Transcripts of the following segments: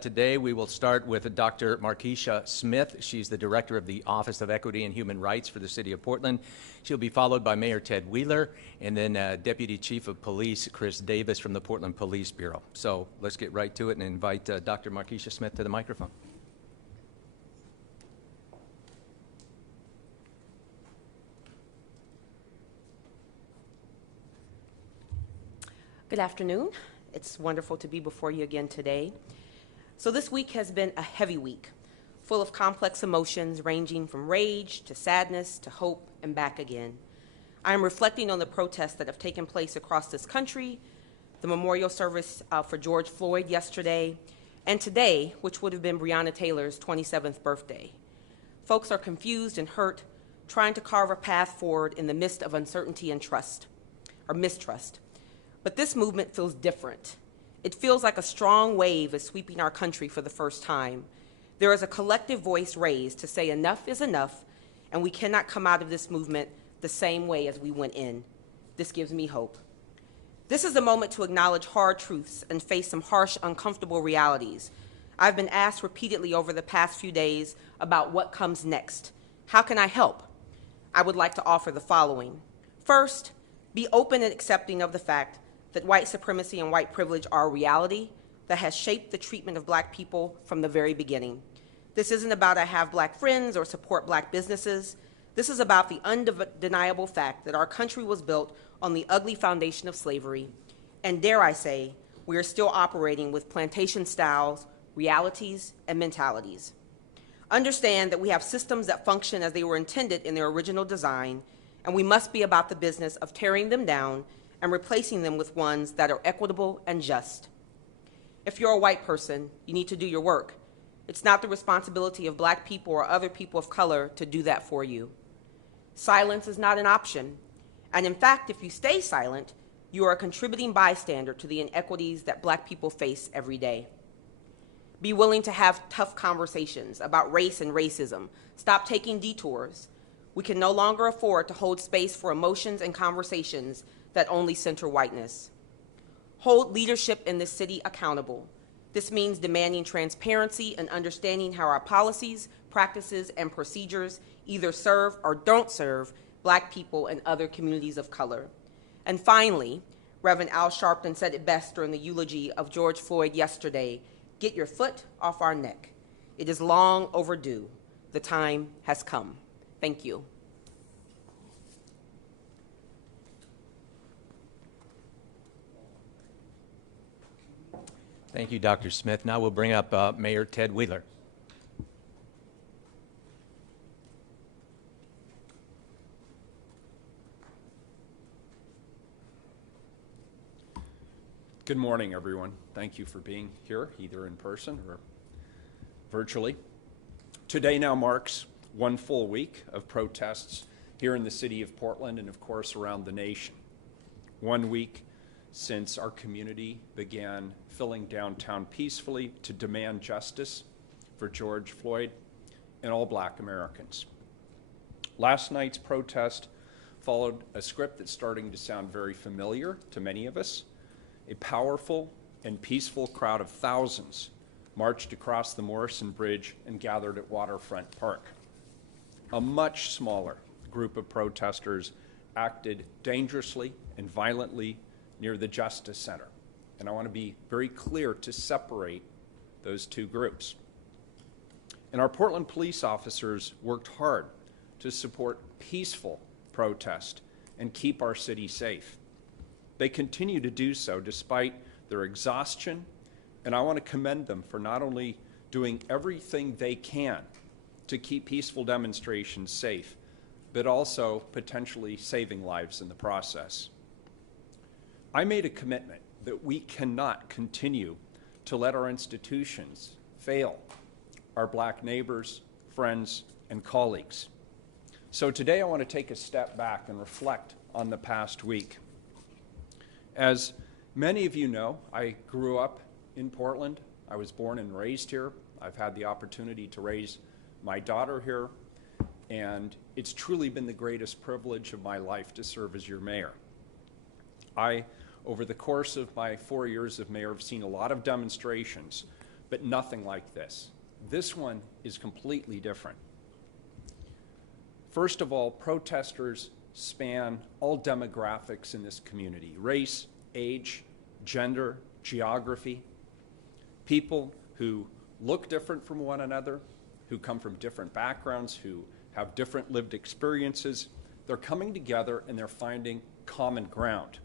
Today we will start with Dr. Markeisha Smith. She's the Director of the Office of Equity and Human Rights for the City of Portland. She'll be followed by Mayor Ted Wheeler and then Deputy Chief of Police Chris Davis from the Portland Police Bureau. So let's get right to it and invite Dr. Markeisha Smith to the microphone. Good afternoon. It's wonderful to be before you again today. So this week has been a heavy week, full of complex emotions ranging from rage to sadness to hope and back again. I am reflecting on the protests that have taken place across this country, the memorial service for George Floyd yesterday, and today, which would have been Breonna Taylor's 27th birthday. Folks are confused and hurt, trying to carve a path forward in the midst of uncertainty and mistrust. But this movement feels different. It feels like a strong wave is sweeping our country for the first time. There is a collective voice raised to say enough is enough, and we cannot come out of this movement the same way as we went in. This gives me hope. This is a moment to acknowledge hard truths and face some harsh, uncomfortable realities. I've been asked repeatedly over the past few days about what comes next. How can I help? I would like to offer the following. First, be open and accepting of the fact that white supremacy and white privilege are a reality that has shaped the treatment of Black people from the very beginning. This isn't about I have Black friends or support Black businesses. This is about the undeniable fact that our country was built on the ugly foundation of slavery, and dare I say, we are still operating with plantation styles, realities, and mentalities. Understand that we have systems that function as they were intended in their original design, and we must be about the business of tearing them down and replacing them with ones that are equitable and just. If you're a white person, you need to do your work. It's not the responsibility of Black people or other people of color to do that for you. Silence is not an option, and in fact, if you stay silent, you are a contributing bystander to the inequities that Black people face every day. Be willing to have tough conversations about race and racism. Stop taking detours. We can no longer afford to hold space for emotions and conversations that only center whiteness. Hold leadership in this city accountable. This means demanding transparency and understanding how our policies, practices, and procedures either serve or don't serve Black people and other communities of color. And finally, Reverend Al Sharpton said it best during the eulogy of George Floyd yesterday, get your foot off our neck. It is long overdue. The time has come. Thank you. Thank you, Dr. Smith. Now we'll bring up Mayor Ted Wheeler. Good morning, everyone. Thank you for being here, either in person or virtually. Today now marks one full week of protests here in the city of Portland and, of course, around the nation. 1 week since our community began filling downtown peacefully to demand justice for George Floyd and all Black Americans. Last night's protest followed a script that's starting to sound very familiar to many of us. A powerful and peaceful crowd of thousands marched across the Morrison Bridge and gathered at Waterfront Park. A much smaller group of protesters acted dangerously and violently near the Justice Center. And I want to be very clear to separate those two groups. And our Portland police officers worked hard to support peaceful protest and keep our city safe. They continue to do so despite their exhaustion, and I want to commend them for not only doing everything they can to keep peaceful demonstrations safe, but also potentially saving lives in the process. I made a commitment that we cannot continue to let our institutions fail our Black neighbors, friends, and colleagues. So today I want to take a step back and reflect on the past week. As many of you know, I grew up in Portland. I was born and raised here. I've had the opportunity to raise my daughter here, and it's truly been the greatest privilege of my life to serve as your mayor. Over the course of my 4 years of mayor, I've seen a lot of demonstrations but nothing like this. This one is completely different. First of all, protesters span all demographics in this community: race, age, gender, geography. People who look different from one another, who come from different backgrounds, who have different lived experiences. They're coming together and they're finding common ground.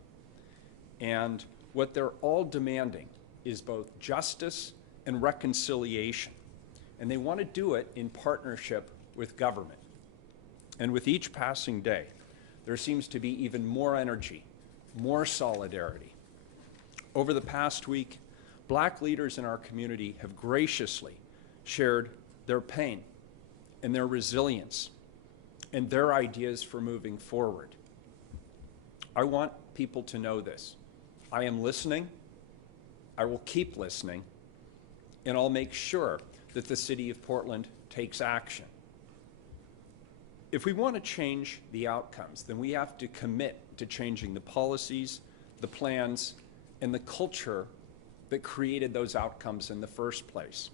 And what they're all demanding is both justice and reconciliation. And they want to do it in partnership with government. And with each passing day, there seems to be even more energy, more solidarity. Over the past week, Black leaders in our community have graciously shared their pain and their resilience and their ideas for moving forward. I want people to know this. I am listening, I will keep listening, and I'll make sure that the City of Portland takes action. If we want to change the outcomes, then we have to commit to changing the policies, the plans, and the culture that created those outcomes in the first place.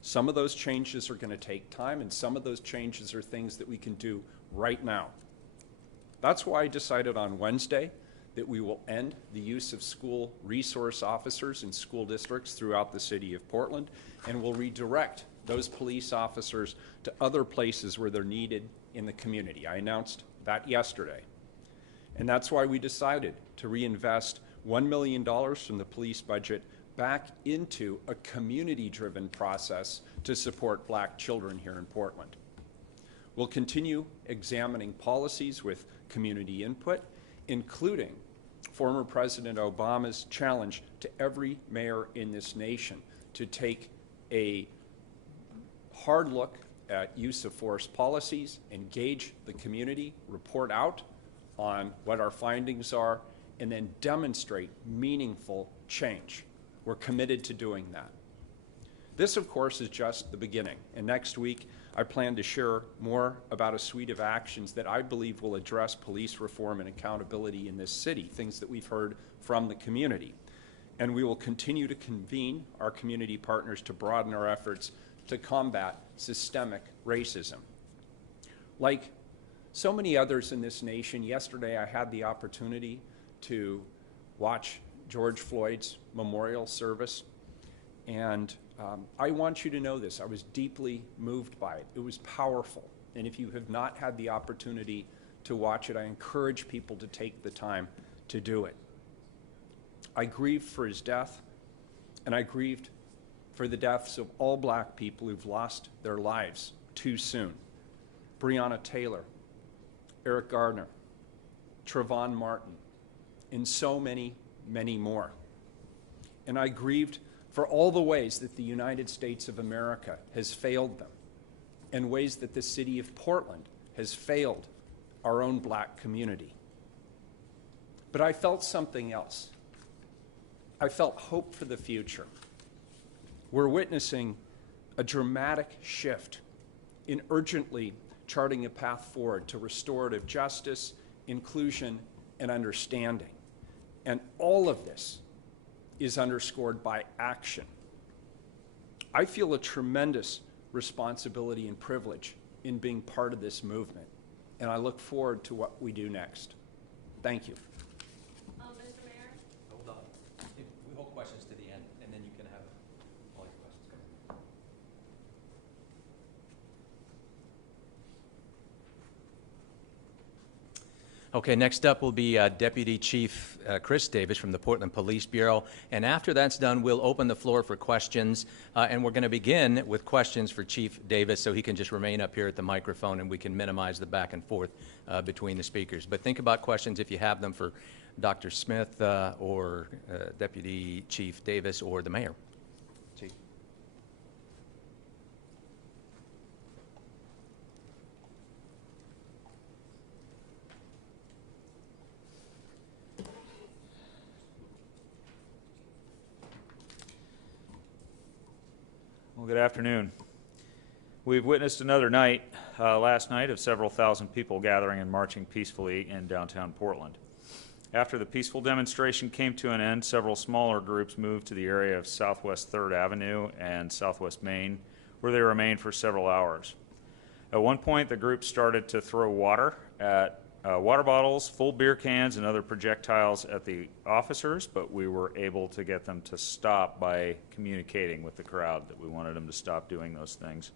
Some of those changes are going to take time, and some of those changes are things that we can do right now. That's why I decided on Wednesday that we will end the use of school resource officers in school districts throughout the City of Portland, and will redirect those police officers to other places where they're needed in the community. I announced that yesterday. And that's why we decided to reinvest $1 million from the police budget back into a community-driven process to support Black children here in Portland. We'll continue examining policies with community input, including former President Obama's challenge to every mayor in this nation to take a hard look at use of force policies, engage the community, report out on what our findings are, and then demonstrate meaningful change. We're committed to doing that. This, of course, is just the beginning, and next week I plan to share more about a suite of actions that I believe will address police reform and accountability in this city, things that we've heard from the community. And we will continue to convene our community partners to broaden our efforts to combat systemic racism. Like so many others in this nation, yesterday I had the opportunity to watch George Floyd's memorial service, and I want you to know this. I was deeply moved by it. It was powerful, and if you have not had the opportunity to watch it, I encourage people to take the time to do it. I grieved for his death, and I grieved for the deaths of all Black people who've lost their lives too soon. Breonna Taylor, Eric Gardner, Trayvon Martin, and so many, many more. And I grieved for all the ways that the United States of America has failed them, and ways that the City of Portland has failed our own Black community. But I felt something else. I felt hope for the future. We're witnessing a dramatic shift in urgently charting a path forward to restorative justice, inclusion, and understanding. And all of this is underscored by action. I feel a tremendous responsibility and privilege in being part of this movement, and I look forward to what we do next. Thank you. Mr. Mayor? Hold on. We hold questions to the end, and then you can have all your questions. Okay, next up will be Deputy Chief Chris Davis from the Portland Police Bureau. And after that's done, we'll open the floor for questions. And we're going to begin with questions for Chief Davis, so he can just remain up here at the microphone and we can minimize the back and forth between the speakers. But think about questions if you have them for Dr. Smith or Deputy Chief Davis or the Mayor. Chief. Well, good afternoon. We've witnessed another night, last night, of several thousand people gathering and marching peacefully in downtown Portland. After the peaceful demonstration came to an end, several smaller groups moved to the area of Southwest 3rd Avenue and Southwest Main, where they remained for several hours. At one point, the group started to throw water bottles, full beer cans, and other projectiles at the officers, but we were able to get them to stop by communicating with the crowd that we wanted them to stop doing those things.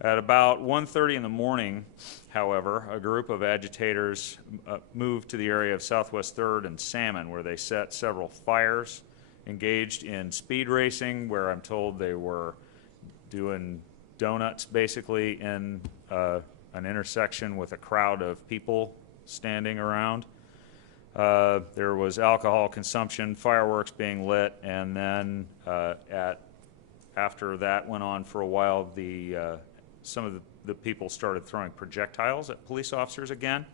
At about 1:30 in the morning, however, a group of agitators moved to the area of Southwest 3rd and Salmon, where they set several fires, engaged in speed racing, where I'm told they were doing donuts basically in an intersection with a crowd of people standing around. There was alcohol consumption, fireworks being lit, and then after that went on for a while, some of the people started throwing projectiles at police officers again.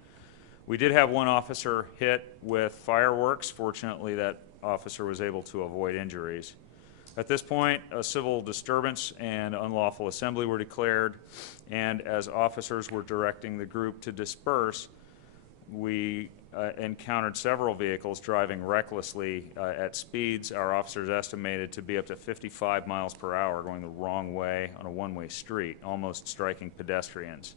We did have one officer hit with fireworks. Fortunately, that officer was able to avoid injuries. At this point, a civil disturbance and unlawful assembly were declared, and as officers were directing the group to disperse, we encountered several vehicles driving recklessly at speeds our officers estimated to be up to 55 miles per hour, going the wrong way on a one-way street, almost striking pedestrians.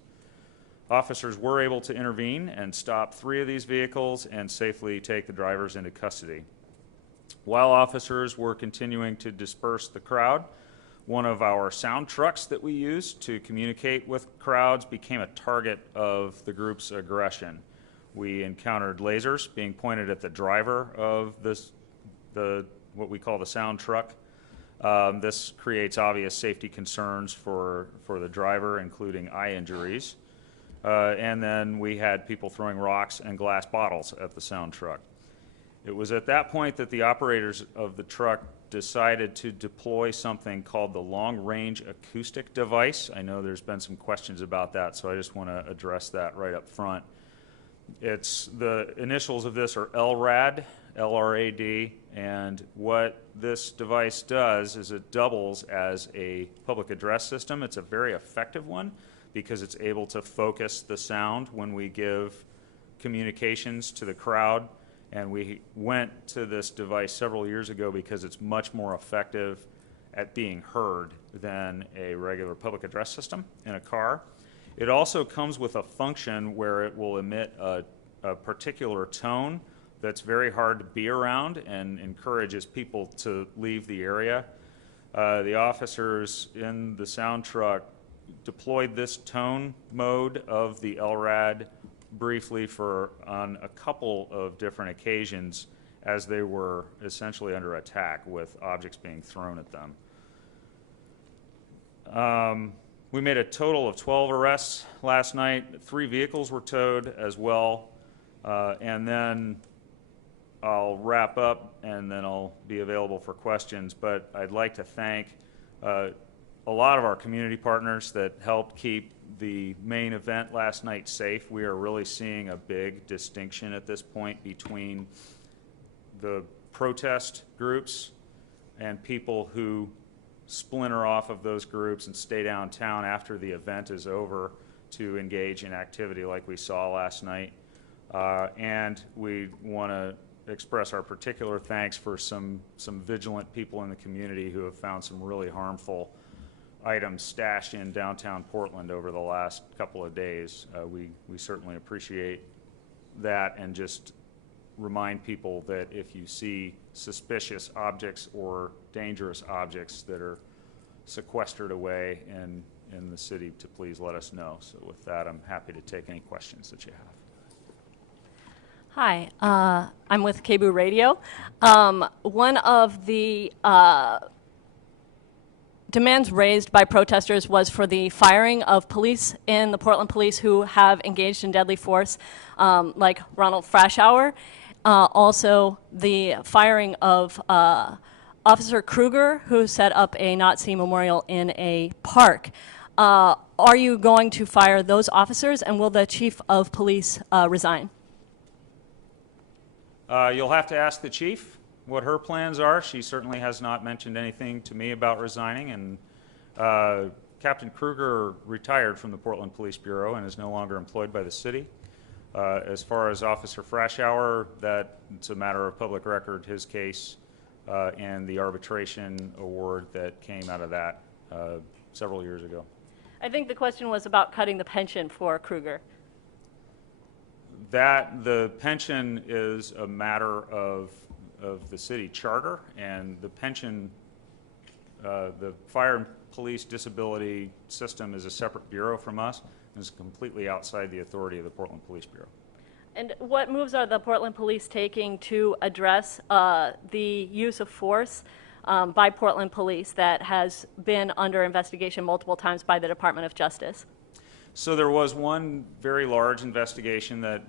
Officers were able to intervene and stop 3 of these vehicles and safely take the drivers into custody. While officers were continuing to disperse the crowd, one of our sound trucks that we use to communicate with crowds became a target of the group's aggression. We encountered lasers being pointed at the driver of what we call the sound truck. This creates obvious safety concerns for the driver, including eye injuries. And then we had people throwing rocks and glass bottles at the sound truck. It was at that point that the operators of the truck decided to deploy something called the long-range acoustic device. I know there's been some questions about that, so I just want to address that right up front. The initials of this are LRAD, L-R-A-D, and what this device does is it doubles as a public address system. It's a very effective one because it's able to focus the sound when we give communications to the crowd. And we went to this device several years ago because it's much more effective at being heard than a regular public address system in a car. It also comes with a function where it will emit a particular tone that's very hard to be around and encourages people to leave the area. The officers in the sound truck deployed this tone mode of the LRAD briefly on a couple of different occasions as they were essentially under attack with objects being thrown at them. We made a total of 12 arrests last night. 3 vehicles were towed as well. And then I'll wrap up and then I'll be available for questions. But I'd like to thank a lot of our community partners that helped keep the main event last night safe. We are really seeing a big distinction at this point between the protest groups and people who splinter off of those groups and stay downtown after the event is over to engage in activity like we saw last night. And we want to express our particular thanks for some vigilant people in the community who have found some really harmful items stashed in downtown Portland over the last couple of days. We certainly appreciate that and just remind people that if you see suspicious objects or dangerous objects that are sequestered away in the city to please let us know. So with that, I'm happy to take any questions that you have. Hi, I'm with KBOO Radio. One of the demands raised by protesters was for the firing of police in the Portland Police who have engaged in deadly force, like Ronald Frashauer. Also, the firing of Officer Kruger, who set up a Nazi memorial in a park. Are you going to fire those officers, and will the chief of police resign? You'll have to ask the chief what her plans are. She certainly has not mentioned anything to me about resigning, and Captain Kruger retired from the Portland Police Bureau and is no longer employed by the city. As far as Officer Frashauer, it's a matter of public record, his case, and the arbitration award that came out of that several years ago. I think the question was about cutting the pension for Kruger. The pension is a matter of the city charter, and the pension, the fire and police disability system is a separate bureau from us and is completely outside the authority of the Portland Police Bureau. And what moves are the Portland Police taking to address the use of force by Portland Police that has been under investigation multiple times by the Department of Justice? So there was one very large investigation that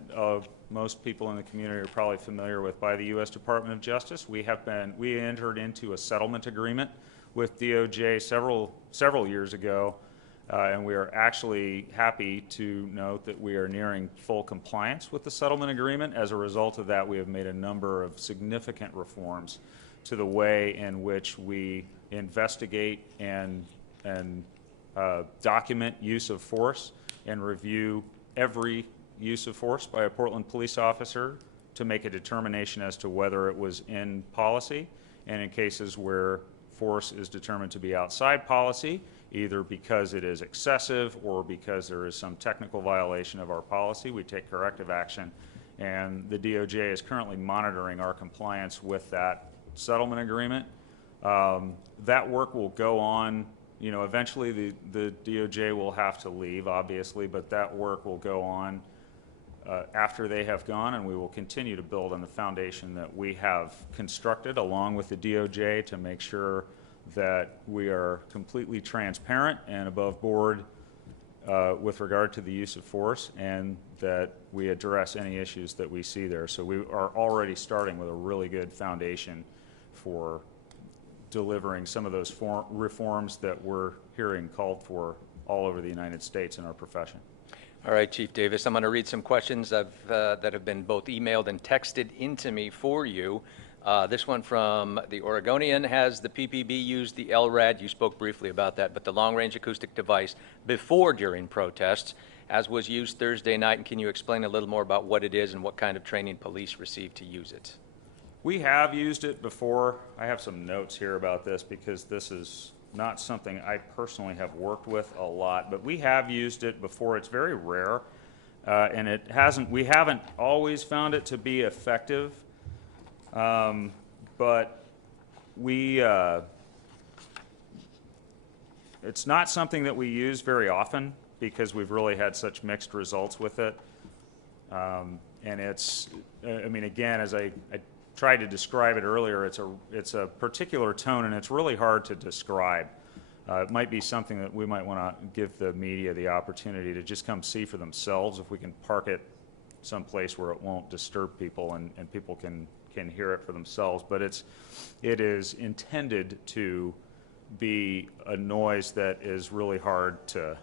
most people in the community are probably familiar with by the U.S. Department of Justice. We entered into a settlement agreement with DOJ several years ago, and we are actually happy to note that we are nearing full compliance with the settlement agreement. As a result of that, we have made a number of significant reforms to the way in which we investigate and document use of force and review every use of force by a Portland police officer to make a determination as to whether it was in policy, and in cases where force is determined to be outside policy, either because it is excessive or because there is some technical violation of our policy, we take corrective action. And the DOJ is currently monitoring our compliance with that settlement agreement. That work will go on. Eventually the DOJ will have to leave, obviously, but that work will go on after they have gone, and we will continue to build on the foundation that we have constructed along with the DOJ to make sure that we are completely transparent and above board with regard to the use of force, and that we address any issues that we see there. So we are already starting with a really good foundation for delivering some of those reforms that we're hearing called for all over the United States in our profession. All right, Chief Davis, I'm going to read some questions that have been both emailed and texted into me for you. This one from the Oregonian: has the PPB used the LRAD? You spoke briefly about that, but the long-range acoustic device before during protests, as was used Thursday night, and can you explain a little more about what it is and what kind of training police receive to use it? We have used it before. I have some notes here about this because this is not something I personally have worked with a lot, but we have used it before. It's very rare, and we haven't always found it to be effective, but it's not something that we use very often because we've really had such mixed results with it. And again, as I tried to describe it earlier, it's a particular tone, and it's really hard to describe. It might be something that we might want to give the media the opportunity to just come see for themselves if we can park it someplace where it won't disturb people and people can hear it for themselves. But it is intended to be a noise that is really hard to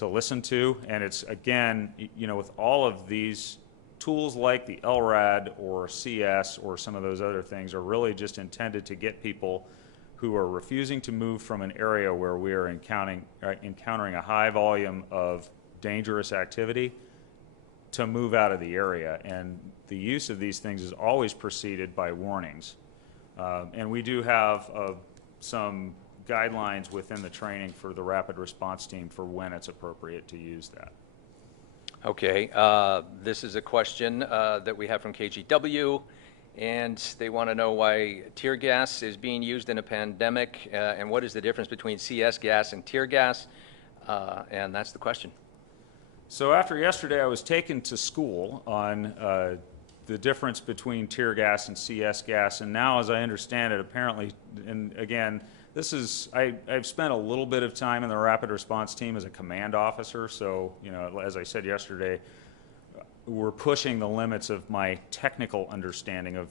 listen to, and it's, again, with all of these tools like the LRAD or CS or some of those other things are really just intended to get people who are refusing to move from an area where we are encountering a high volume of dangerous activity to move out of the area. And the use of these things is always preceded by warnings. And we do have some guidelines within the training for the rapid response team for when it's appropriate to use that. Okay, this is a question that we have from KGW, and they want to know why tear gas is being used in a pandemic, and what is the difference between CS gas and tear gas, and that's the question. So after yesterday, I was taken to school on the difference between tear gas and CS gas, and now, as I understand it, apparently, and again, I've spent a little bit of time in the rapid response team as a command officer, so, as I said yesterday, we're pushing the limits of my technical understanding of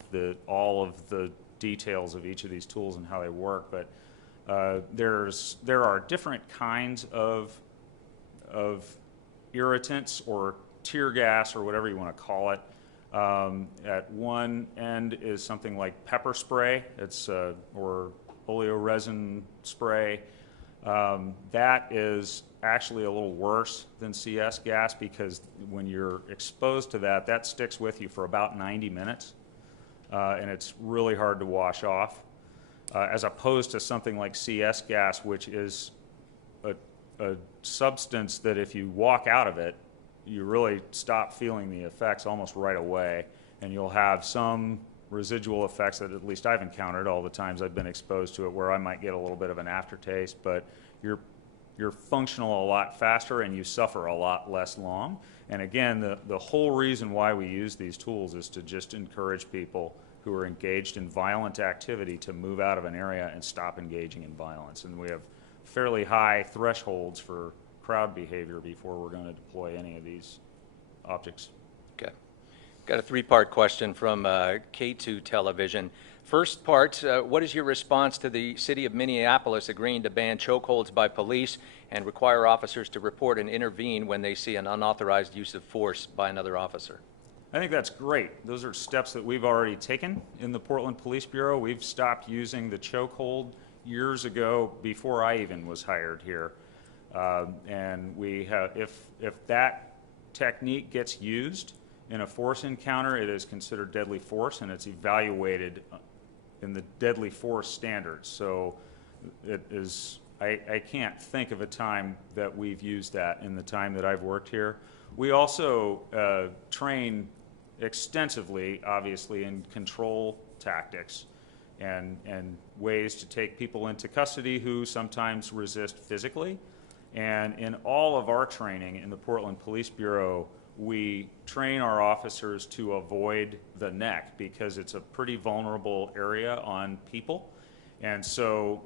all of the details of each of these tools and how they work. But there are different kinds of irritants or tear gas or whatever you want to call it. At one end is something like pepper spray, or oleoresin spray, That is actually a little worse than CS gas because when you're exposed to that, that sticks with you for about 90 minutes, and it's really hard to wash off, as opposed to something like CS gas, which is a substance that if you walk out of it, you really stop feeling the effects almost right away, and you'll have some residual effects that at least I've encountered all the times I've been exposed to it, where I might get a little bit of an aftertaste, but you're functional a lot faster and you suffer a lot less long. And again, the whole reason why we use these tools is to just encourage people who are engaged in violent activity to move out of an area and stop engaging in violence. And we have fairly high thresholds for crowd behavior before we're going to deploy any of these objects. Okay. Got a three-part question from K2 Television. First part, what is your response to the city of Minneapolis agreeing to ban chokeholds by police and require officers to report and intervene when they see an unauthorized use of force by another officer? I think that's great. Those are steps that we've already taken in the Portland Police Bureau. We've stopped using the chokehold years ago before I even was hired here. And we have, if that technique gets used in a force encounter, it is considered deadly force, and it's evaluated in the deadly force standards. So it is, I can't think of a time that we've used that in the time that I've worked here. We also train extensively, obviously, in control tactics and ways to take people into custody who sometimes resist physically. And in all of our training in the Portland Police Bureau, we train our officers to avoid the neck because it's a pretty vulnerable area on people. And so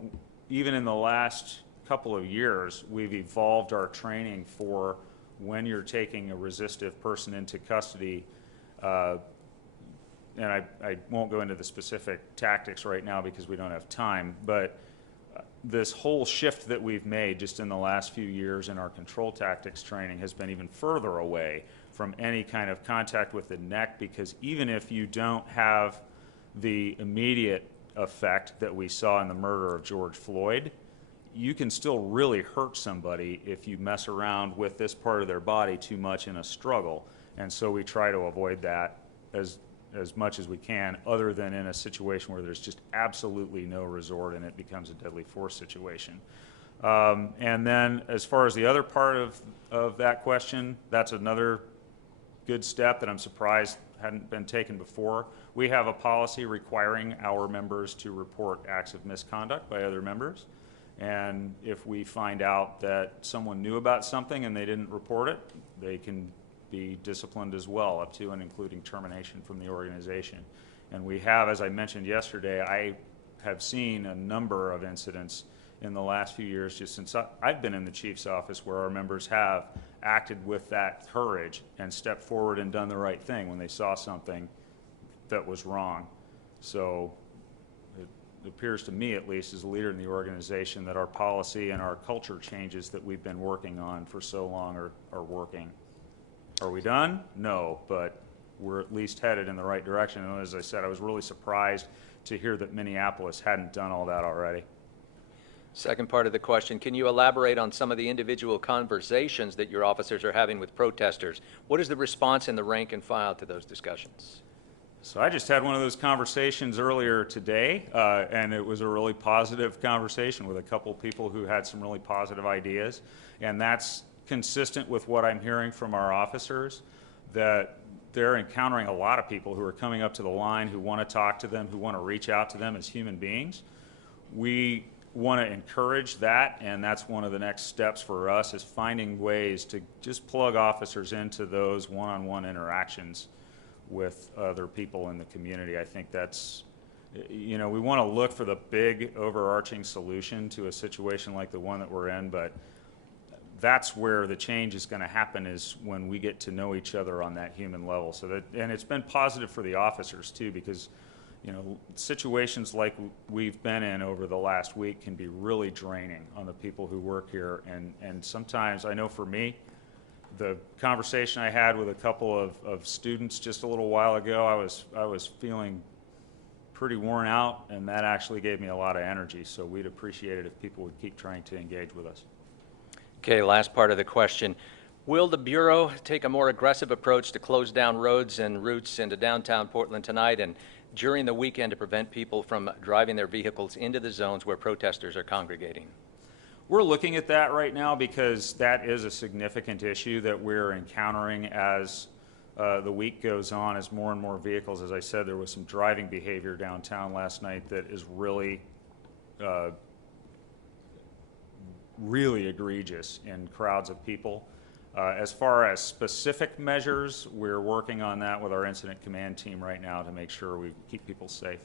even in the last couple of years, we've evolved our training for when you're taking a resistive person into custody. And I won't go into the specific tactics right now because we don't have time, but this whole shift that we've made just in the last few years in our control tactics training has been even further away from any kind of contact with the neck, because even if you don't have the immediate effect that we saw in the murder of George Floyd, you can still really hurt somebody if you mess around with this part of their body too much in a struggle. And so we try to avoid that as much as we can, other than in a situation where there's just absolutely no resort and it becomes a deadly force situation. And then as far as the other part of that question, that's another good step that I'm surprised hadn't been taken before. We have a policy requiring our members to report acts of misconduct by other members. And if we find out that someone knew about something and they didn't report it, they can be disciplined as well, up to and including termination from the organization. And we have, as I mentioned yesterday, I have seen a number of incidents in the last few years, just since I've been in the chief's office, where our members have acted with that courage and stepped forward and done the right thing when they saw something that was wrong. So it appears to me, at least, as a leader in the organization, that our policy and our culture changes that we've been working on for so long are working. Are we done? No, but we're at least headed in the right direction. And as I said, I was really surprised to hear that Minneapolis hadn't done all that already. Second part of the question, can you elaborate on some of the individual conversations that your officers are having with protesters? What is the response in the rank and file to those discussions? So I just had one of those conversations earlier today, and it was a really positive conversation with a couple people who had some really positive ideas. And that's consistent with what I'm hearing from our officers, that they're encountering a lot of people who are coming up to the line, who want to talk to them, who want to reach out to them as human beings. We want to encourage that, and that's one of the next steps for us, is finding ways to just plug officers into those one-on-one interactions with other people in the community. I think that's, you know, we want to look for the big overarching solution to a situation like the one that we're in, but that's where the change is going to happen, is when we get to know each other on that human level. So that, and it's been positive for the officers too, because, you know, situations like we've been in over the last week can be really draining on the people who work here. And sometimes, I know for me, the conversation I had with a couple of students just a little while ago, I was feeling pretty worn out, and that actually gave me a lot of energy. So we'd appreciate it if people would keep trying to engage with us. Okay, last part of the question. Will the Bureau take a more aggressive approach to close down roads and routes into downtown Portland tonight and during the weekend to prevent people from driving their vehicles into the zones where protesters are congregating? We're looking at that right now because that is a significant issue that we're encountering as the week goes on, as more and more vehicles. As I said, there was some driving behavior downtown last night that is really really egregious in crowds of people. As far as specific measures, we're working on that with our incident command team right now to make sure we keep people safe.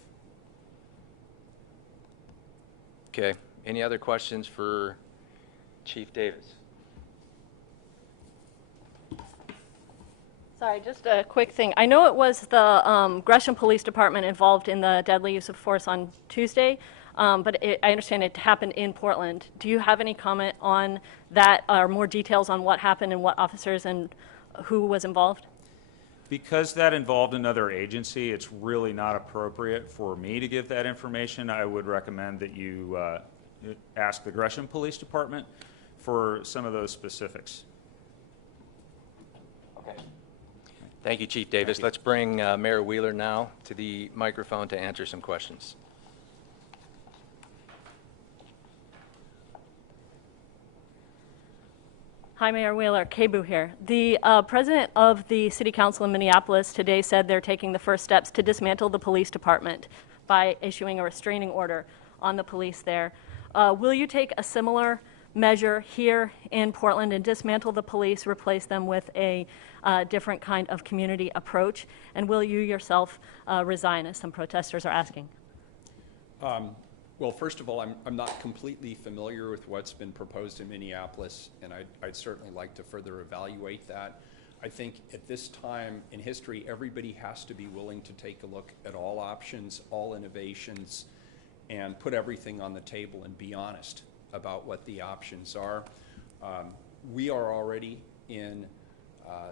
Okay, any other questions for Chief Davis? Sorry, just a quick thing. I know it was the Gresham Police Department involved in the deadly use of force on Tuesday, but I understand it happened in Portland. Do you have any comment on that, or more details on what happened and what officers and who was involved? Because that involved another agency, it's really not appropriate for me to give that information. I would recommend that you ask the Gresham Police Department for some of those specifics. Okay. Thank you, Chief Davis. Let's bring Mayor Wheeler now to the microphone to answer some questions. Hi, Mayor Wheeler. Kebu here. The president of the City Council in Minneapolis today said they're taking the first steps to dismantle the police department by issuing a restraining order on the police there. Will you take a similar measure here in Portland and dismantle the police, replace them with a different kind of community approach? And will you yourself resign, as some protesters are asking? Well, first of all, I'm not completely familiar with what's been proposed in Minneapolis, and I'd certainly like to further evaluate that. I think at this time in history, everybody has to be willing to take a look at all options, all innovations, and put everything on the table and be honest about what the options are. We are already in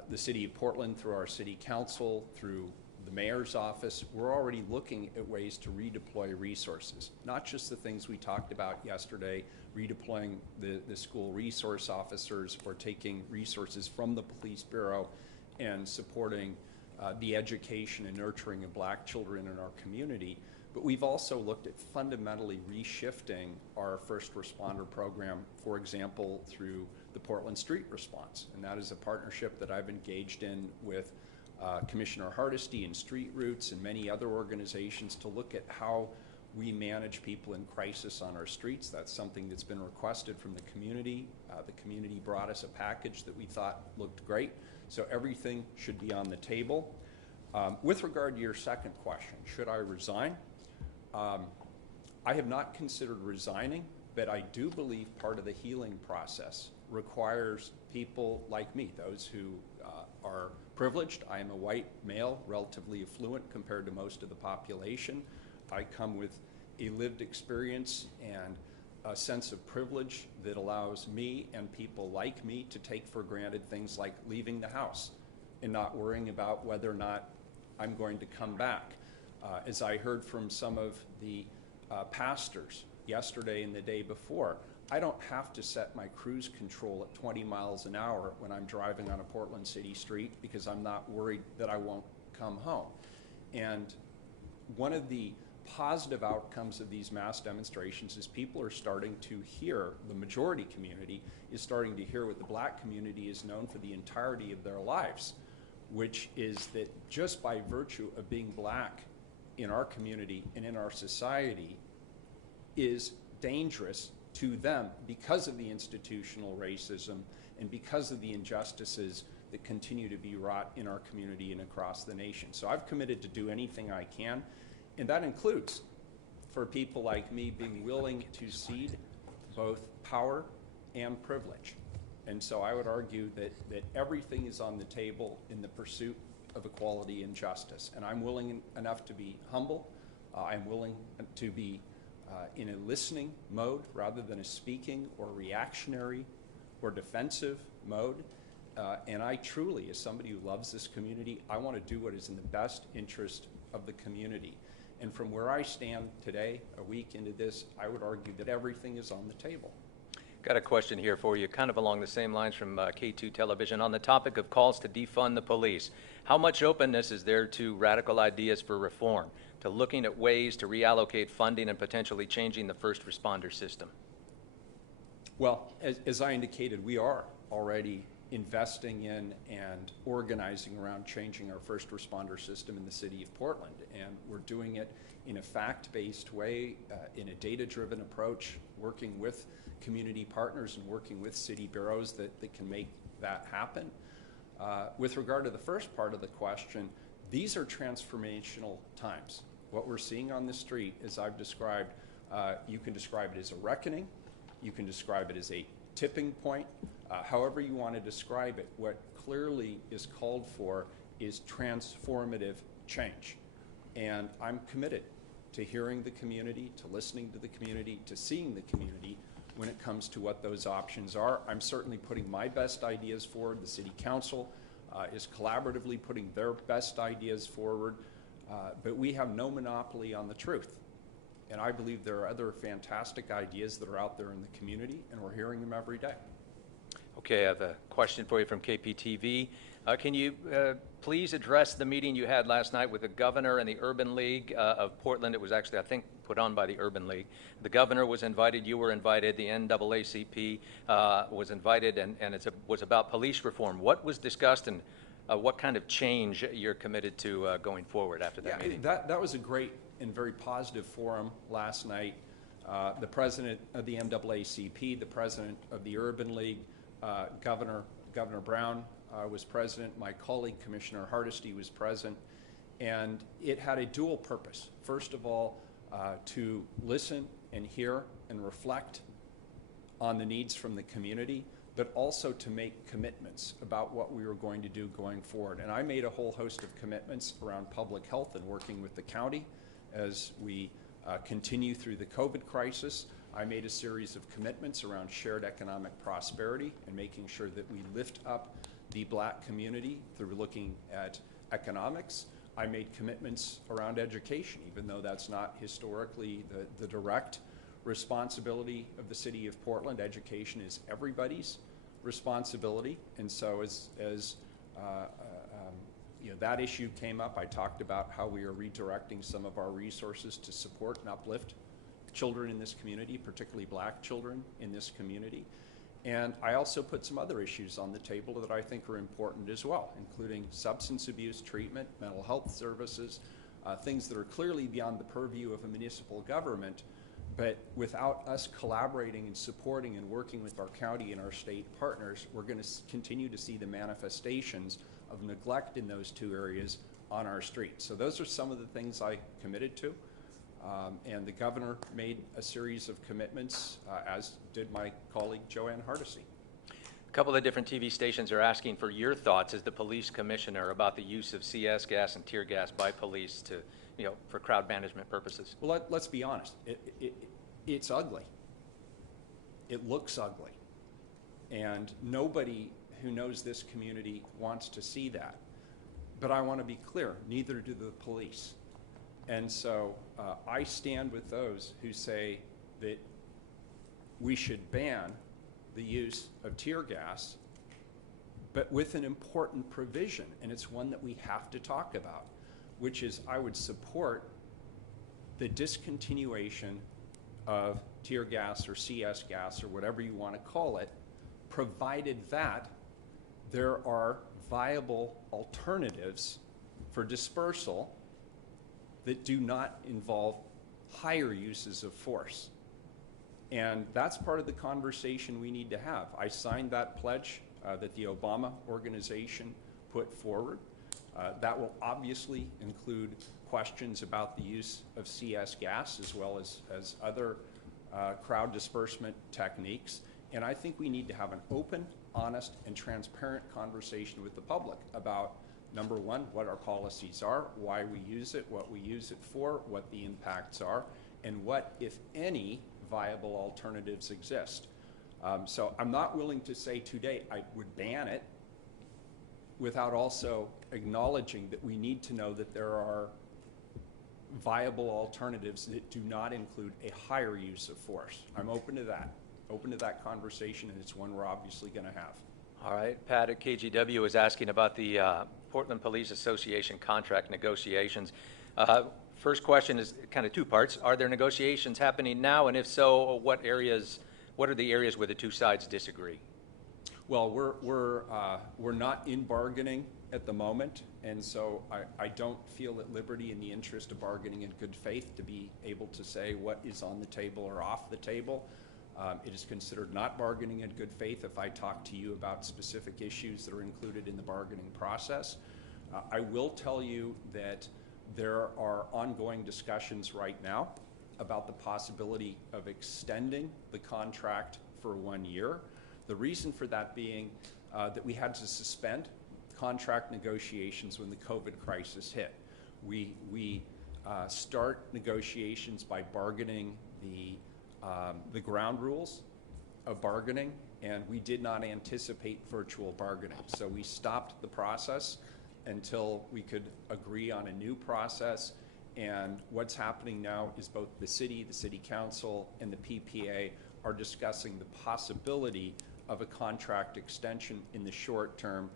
the city of Portland, through our city council, through the mayor's office, we're already looking at ways to redeploy resources, not just the things we talked about yesterday, redeploying the school resource officers or taking resources from the police bureau and supporting the education and nurturing of black children in our community. But we've also looked at fundamentally reshifting our first responder program, for example, through the Portland Street Response. And that is a partnership that I've engaged in with Commissioner Hardesty and Street Roots and many other organizations to look at how we manage people in crisis on our streets. That's something that's been requested from the community. The community brought us a package that we thought looked great. So everything should be on the table. With regard to your second question, should I resign? I have not considered resigning, but I do believe part of the healing process requires people like me, those who are privileged. I am a white male, relatively affluent compared to most of the population. I come with a lived experience and a sense of privilege that allows me and people like me to take for granted things like leaving the house and not worrying about whether or not I'm going to come back. As I heard from some of the pastors yesterday and the day before, I don't have to set my cruise control at 20 miles an hour when I'm driving on a Portland City street because I'm not worried that I won't come home. And one of the positive outcomes of these mass demonstrations is people are starting to hear, the majority community is starting to hear what the black community is known for the entirety of their lives, which is that just by virtue of being black in our community and in our society is dangerous to them because of the institutional racism and because of the injustices that continue to be wrought in our community and across the nation. So I've committed to do anything I can, and that includes for people like me being willing to cede both power and privilege. And so I would argue that everything is on the table in the pursuit of equality and justice. And I'm willing enough to be humble. I'm willing to be in a listening mode rather than a speaking or reactionary or defensive mode. And I truly, as somebody who loves this community, I want to do what is in the best interest of the community. And from where I stand today, a week into this, I would argue that everything is on the table. Got a question here for you, kind of along the same lines from K2 Television. On the topic of calls to defund the police, how much openness is there to radical ideas for reform, to looking at ways to reallocate funding and potentially changing the first responder system? Well, as I indicated, we are already investing in and organizing around changing our first responder system in the city of Portland. And we're doing it in a fact-based way, in a data-driven approach, working with community partners and working with city bureaus that can make that happen. With regard to the first part of the question, these are transformational times. What we're seeing on the street, as I've described, you can describe it as a reckoning, you can describe it as a tipping point, however you want to describe it. What clearly is called for is transformative change. And I'm committed to hearing the community, to listening to the community, to seeing the community when it comes to what those options are. I'm certainly putting my best ideas forward. The City Council is collaboratively putting their best ideas forward, but we have no monopoly on the truth. And I believe there are other fantastic ideas that are out there in the community, and we're hearing them every day. Okay, I have a question for you from KPTV. Can you please address the meeting you had last night with the governor and the Urban League of Portland? It was actually, I think, put on by the Urban League. The governor was invited, you were invited, the NAACP was invited, and it was about police reform. What was discussed, and what kind of change you're committed to going forward after that meeting? That was a great and very positive forum last night. The president of the NAACP, the president of the Urban League, Governor Brown was president. My colleague, Commissioner Hardesty, was present. And it had a dual purpose. First of all, to listen and hear and reflect on the needs from the community, but also to make commitments about what we were going to do going forward. And I made a whole host of commitments around public health and working with the county as we continue through the COVID crisis. I made a series of commitments around shared economic prosperity and making sure that we lift up the Black community through looking at economics. I made commitments around education, even though that's not historically the direct responsibility of the city of Portland. Education is everybody's responsibility. And so as that issue came up, I talked about how we are redirecting some of our resources to support and uplift children in this community, particularly Black children in this community. And I also put some other issues on the table that I think are important as well, including substance abuse treatment, mental health services, things that are clearly beyond the purview of a municipal government. But without us collaborating and supporting and working with our county and our state partners, we're going to continue to see the manifestations of neglect in those two areas on our streets. So those are some of the things I committed to. And the governor made a series of commitments, as did my colleague Joanne Hardesty. A couple of different TV stations are asking for your thoughts as the police commissioner about the use of CS gas and tear gas by police to, for crowd management purposes. Well, let's be honest. It's ugly. It looks ugly. And nobody who knows this community wants to see that. But I want to be clear, neither do the police. And so I stand with those who say that we should ban the use of tear gas, but with an important provision, and it's one that we have to talk about, which is I would support the discontinuation of tear gas or CS gas or whatever you want to call it, provided that there are viable alternatives for dispersal that do not involve higher uses of force. And that's part of the conversation we need to have. I signed that pledge that the Obama organization put forward. That will obviously include questions about the use of CS gas as well as other crowd disbursement techniques. And I think we need to have an open, honest, and transparent conversation with the public about, number one, what our policies are, why we use it, what we use it for, what the impacts are, and what, if any, viable alternatives exist. So I'm not willing to say today I would ban it without also acknowledging that we need to know that there are viable alternatives that do not include a higher use of force. I'm open to that conversation, and it's one we're obviously going to have. All right, Pat at KGW is asking about the Portland Police Association contract negotiations. First question is kind of two parts. Are there negotiations happening now? And if so, what are the areas where the two sides disagree? Well, we're not in bargaining at the moment, and so I don't feel at liberty in the interest of bargaining in good faith to be able to say what is on the table or off the table. It is considered not bargaining in good faith if I talk to you about specific issues that are included in the bargaining process. I will tell you that there are ongoing discussions right now about the possibility of extending the contract for 1 year. The reason for that being that we had to suspend contract negotiations when the COVID crisis hit. We start negotiations by bargaining the ground rules of bargaining, and we did not anticipate virtual bargaining. So we stopped the process until we could agree on a new process. And what's happening now is both the city council, and the PPA are discussing the possibility of a contract extension in the short term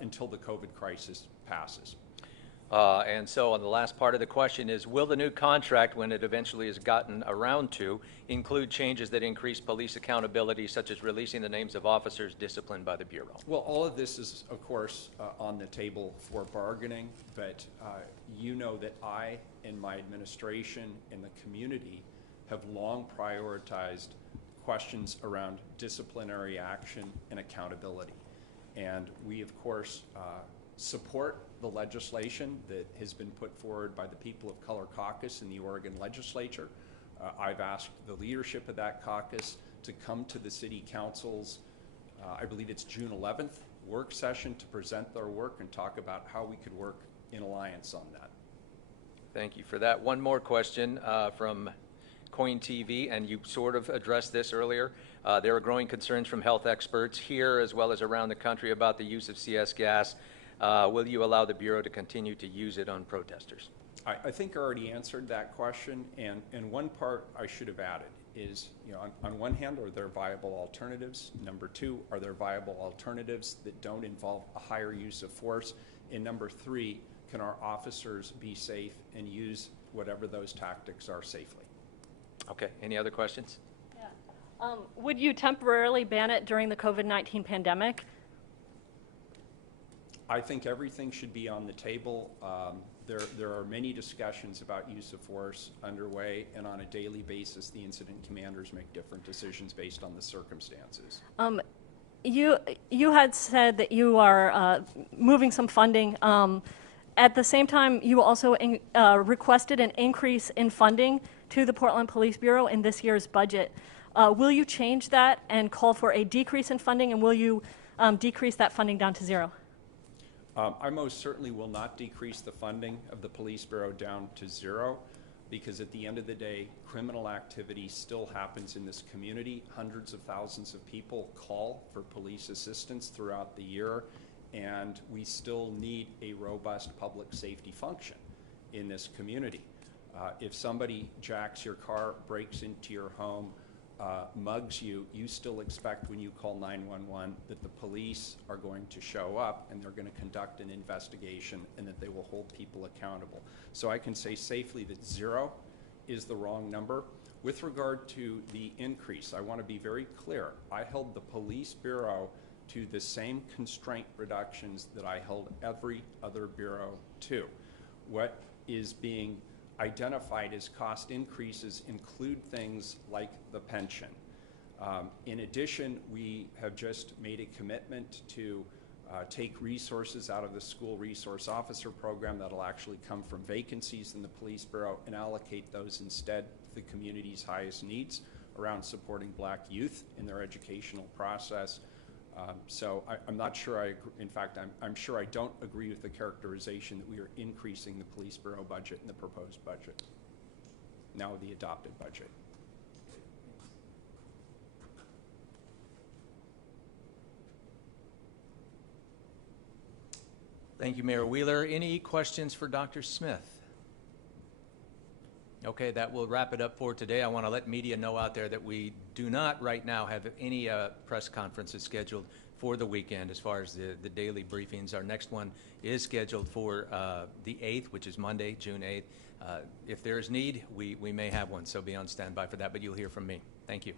until the COVID crisis passes. And so on the last part of the question is, will the new contract, when it eventually is gotten around to, include changes that increase police accountability, such as releasing the names of officers disciplined by the Bureau? Well, all of this is, of course, on the table for bargaining, but you know that I and my administration and the community have long prioritized questions around disciplinary action and accountability. And we, of course, support the legislation that has been put forward by the People of Color Caucus in the Oregon legislature. I've asked the leadership of that caucus to come to the city council's, I believe it's June 11th, work session to present their work and talk about how we could work in alliance on that. Thank you for that. One more question from Coin TV, and you sort of addressed this earlier. There are growing concerns from health experts here as well as around the country about the use of CS gas. Will you allow the Bureau to continue to use it on protesters? I think I already answered that question, and one part I should have added is, on one hand, are there viable alternatives? Number two, are there viable alternatives that don't involve a higher use of force? And number three, can our officers be safe and use whatever those tactics are safely? Okay, any other questions? Yeah. Would you temporarily ban it during the COVID-19 pandemic? I think everything should be on the table. There are many discussions about use of force underway, and on a daily basis, the incident commanders make different decisions based on the circumstances. You had said that you are moving some funding. At the same time, you also requested an increase in funding to the Portland Police Bureau in this year's budget. Will you change that and call for a decrease in funding, and will you decrease that funding down to zero? I most certainly will not decrease the funding of the Police Bureau down to zero, because at the end of the day, criminal activity still happens in this community. Hundreds of thousands of people call for police assistance throughout the year, and we still need a robust public safety function in this community. If somebody jacks your car, breaks into your home, mugs you, you still expect when you call 911 that the police are going to show up and they're going to conduct an investigation and that they will hold people accountable. So I can say safely that zero is the wrong number. With regard to the increase, I want to be very clear. I held the Police Bureau to the same constraint reductions that I held every other bureau to. What is being identified as cost increases include things like the pension. In addition, we have just made a commitment to take resources out of the school resource officer program that'll actually come from vacancies in the Police Bureau and allocate those instead to the community's highest needs around supporting Black youth in their educational process. So I'm not sure in fact, I'm sure I don't agree with the characterization that we are increasing the Police Bureau budget in the proposed budget, now the adopted budget. Thank you, Mayor Wheeler. Any questions for Dr. Smith? Okay, that will wrap it up for today. I want to let media know out there that we do not right now have any press conferences scheduled for the weekend as far as the daily briefings. Our next one is scheduled for the 8th, which is Monday, June 8th. If there is need, we may have one, so be on standby for that, but you'll hear from me. Thank you.